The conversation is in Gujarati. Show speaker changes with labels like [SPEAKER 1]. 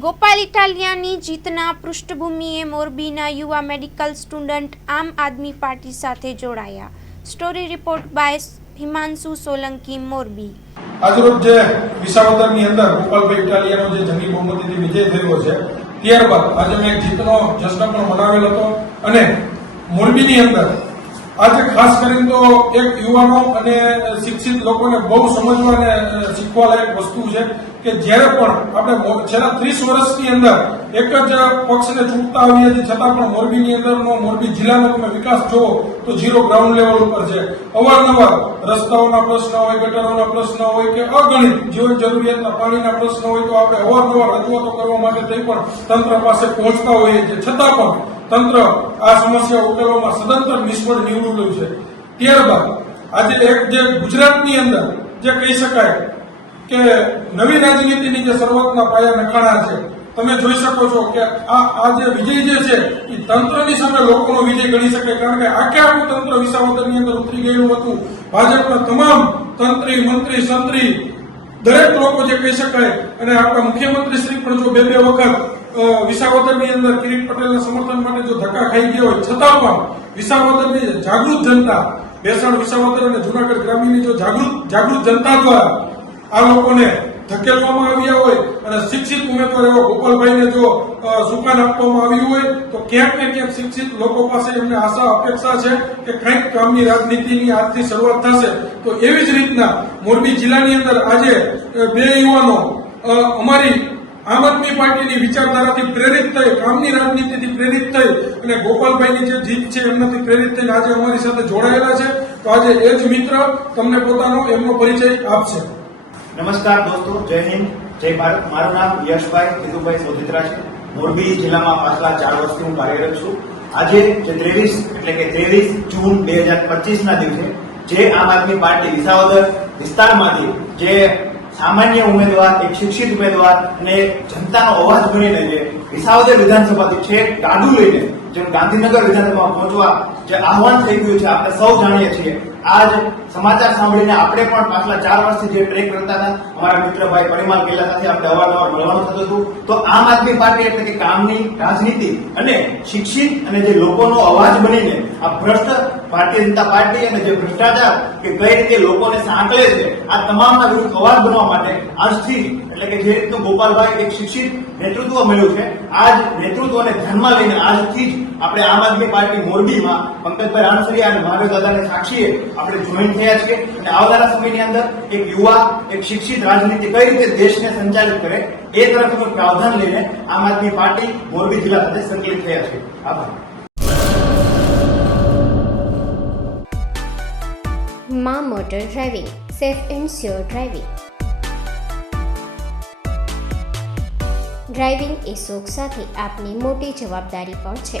[SPEAKER 1] ગોપાલ ઇટાલિયાની જીતના પૃષ્ઠભૂમિએ મોરબીના યુવા મેડિકલ સ્ટુડન્ટ આમ આદમી પાર્ટી સાથે જોડાયા. Story report by Himanshu Solanki, Morbi.
[SPEAKER 2] આજરોજ જે વિસાવદરની અંદર ગોપાલભાઈ ઇટાલિયાનો જે જંગી બહુમતીથી વિજય થયો છે, ત્યારબાદ આજે મેં જીતનો જશ્ન પણ મનાવેલ હતો અને મોરબીની અંદર આજે ખાસ કરીને તો એક યુવાનો અને શિક્ષિત લોકોને બહુ સમજવા અને શીખવા લાયક વસ્તુ છે. કે જ્યારે પણ આપણે છેલ્લા ત્રીસ વર્ષની અંદર એક જ પક્ષને ચૂંટતા આવીએ છીએ, છતાં પણ મોરબીની અંદરનો, મોરબી જિલ્લાનો તમે વિકાસ જુઓ તો ઝીરો ગ્રાઉન્ડ લેવલ ઉપર છે. અવારનવાર રસ્તાઓના પ્રશ્ન હોય, ગટરોના પ્રશ્ન હોય કે અગણિત જીવન જરૂરિયાતના પાણીના પ્રશ્ન હોય તો આપણે અવારનવાર રજૂઆતો કરવા માટે થઈ પણ તંત્ર પાસે પહોંચતા હોઈએ છીએ. છતાં પણ તંત્ર આ સમસ્યા ઉકેલવામાં સદંતર નિષ્ફળ નીવડેલું છે. ત્યારબાદ આજે એક જે ગુજરાતની અંદર જે કહી શકાય કે નવી રાજનીતિની જે શરૂઆતના પાયા નખાણા છે, તમે જોઈ શકો છો કે આ જે વિજય જે છે, એ તંત્રની સામે લોકોનો વિજય ગણી શકાય કારણ કે આખે આખું તંત્ર વિસાવદરની અંદર ઉતરી ગયેલું હતું. ભાજપના તમામ તંત્રી, મંત્રી, સંત્રી, દરેક લોકો જે કહી શકાય, અને આપણા મુખ્યમંત્રી શ્રી પણ જો બે બે વખત વિસાવદરની અંદર કિરીટ પટેલના સમર્થન માટે જો ધક્કા ખાઈ ગયા હોય, છતાં પણ વિસાવદરની જાગૃત જનતા બેસાણ વિસાવદર અને જુનાગઢ ગ્રામીણની જો જાગૃત જાગૃત જનતા દ્વારા આ લોકોને ધકેલવામાં આવ્યા હોય અને શિક્ષિત ઉમેદવાર એવા ગોપાલભાઈને જો સુકાન આપવામાં આવ્યું હોય, તો ક્યાંક ને ક્યાંક શિક્ષિત લોકો પાસે એમને આશા, અપેક્ષા છે કે કંઈક કામની રાજનીતિની આજથી શરૂઆત થશે. તો એવી જ રીતના મોરબી જિલ્લાની અંદર આજે બે યુવાનો અમારી આમ આદમી પાર્ટીની વિચારધારાથી પ્રેરિત થઈ, કામની રાજનીતિથી પ્રેરિત થઈ અને ગોપાલભાઈની જે જીત છે એમનાથી પ્રેરિત થઈને આજે અમારી સાથે જોડાયેલા છે. તો આજે એ જ મિત્ર તમને પોતાનો એમનો પરિચય આપશે.
[SPEAKER 3] નમસ્કાર દોસ્તો, જય હિન્દ, જય ભારત. મારું નામ યશભાઈ જીતુભાઈ સોધિત્રા છે. મોરબી જિલ્લામાં પાછલા ચાર વર્ષથી હું કાર્યરત છું. આજે જે ત્રેવીસ, એટલે કે ત્રેવીસ જૂન બે હજાર પચીસ ના દિવસે જે આમ આદમી પાર્ટી વિસાવદર વિસ્તારમાંથી જે સામાન્ય ઉમેદવાર, એક શિક્ષિત ઉમેદવાર અને જનતાનો અવાજ બનીને જે વિસાવદર વિધાનસભાથી છેક ગાડું લઈને, જેમ ગાંધીનગર વિધાનસભામાં પહોંચવા જે આહવાન થઈ ગયું છે, આપણે સૌ જાણીએ છીએ આજ સમાચાર સાંભળીને આપણે પણ પાછલા ચાર વર્ષથી જે ટ્રેક કરતા હતા, અમારા મિત્રભાઈ પરિમાલ ગેલા સાથે આપણે અવારનવાર મળવાનું થતું હતું. તો આમ આદમી પાર્ટી એટલે કે કામની રાજનીતિ અને શિક્ષિત અને જે લોકોનો અવાજ બનીને આ ભ્રષ્ટ ભારતીય જનતા પાર્ટી અને જે ભ્રષ્ટાચાર કે કઈ રીતે લોકોને સાંકળે છે, આ તમામના વિરુદ્ધ અવાજ બનવા માટે આજથી એટલે કે જે રીતનું ગોપાલભાઈ એક શિક્ષિત નેતૃત્વ મળ્યું છે, આજ નેતૃત્વને ધ્યાનમાં લઈને આજથી જ આપણે આમ આદમી પાર્ટી મોરબીમાં પંકજભાઈ રાણસરિયા અને મહાદેવ દાદાને સાક્ષીએ આપણે જોઈન થયા છીએ. અને આવનારા સમયની અંદર એક યુવા, એક શિક્ષિત રાજનીતિ કઈ રીતે દેશને સંચાલિત કરે, એ તરફનું પ્રાવધાન લઈને આમ આદમી પાર્ટી મોરબી જિલ્લા સાથે સંકલિત થયા છે. આભાર.
[SPEAKER 4] મા motor driving, safe and sure driving. Driving એ શોખ સાથે આપની મોટી જવાબદારી પણ છે.